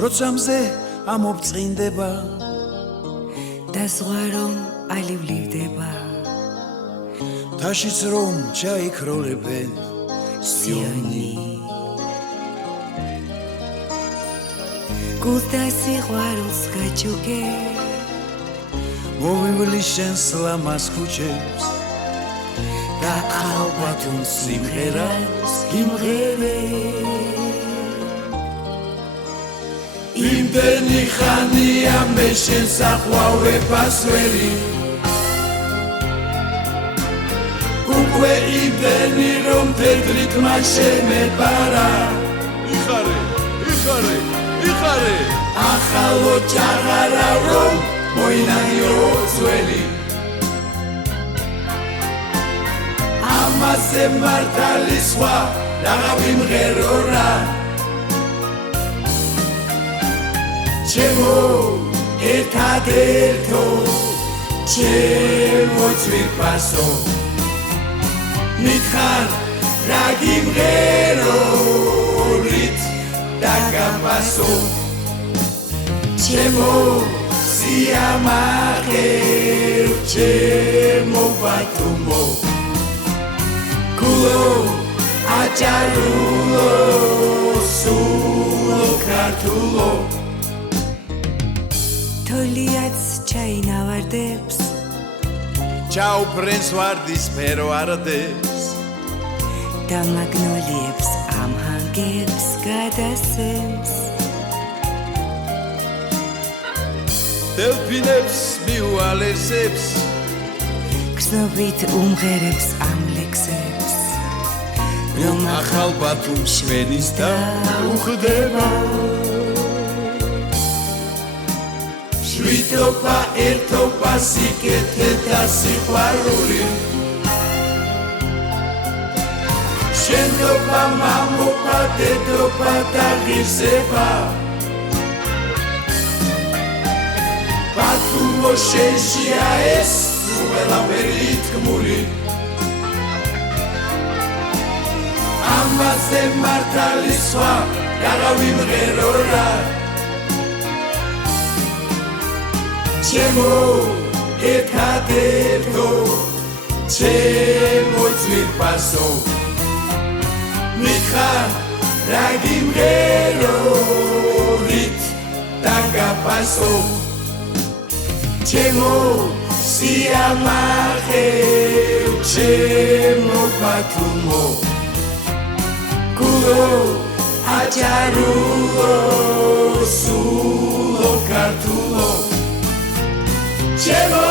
როცა მზე ამობწყინდება და ზღვა რომ ალივლივდება თაშიც რომ ჩაიქროლებენ სიონი გულდა სიყვარულს გაჩუქე მოვიმვლის შენს ლამას ქუჩებს და ალბათ სიმღერას გიმღერე იმდენი ხანია მე შენს აყვავებას ვერი უკვე იმდენი რომ თეთრით მას შემეპარა იხარე ახალო ჭაღარა რომ მოინანიო ძველი ამაზე მართალი სხვა რაღა ვიმღერო რა ჩემო ერთადერთო ჩემო ძვირფასო მითხარ რა გიმღერო რით დაგაბასო ჩემო სიამაყე ჩემო ბათუმო გულო აჭარულო სულო ქართულო თოლიაც ჩაინავარდებს ჩაუფრენს ვარდის სფერო არდებს და მაგნოლიებს ამჰანგებს გადასცემს დელფინებს მიუალერსებს გრძნობით უმღერებს ამ ლექსებს რომ ახალ ბათუმს შვენის და უხდება შვიდობა ერთობა სიკეთე და სიყვარული შენობა მამობა დედობა და ღირსება ბათუმო შენშია ეს ყველაფერი თქმული ამაზე მართალი სხვა რაღა ვიმღერო რა ჩემო ერთადერთო ჩემო ძვირფასო მითხარ რა გიმღერო რით დაგაბასო ჩემო სიამაყე ჩემო ბათუმო გულო აჭარულო სულო ქართულო ჩემო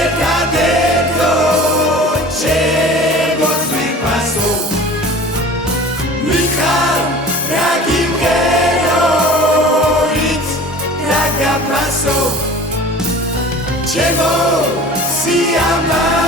ერთადერთო ჩემო ძვირფასო მითხარ რა გიმღერო რით დაგაბასო ჩემო სიამაყე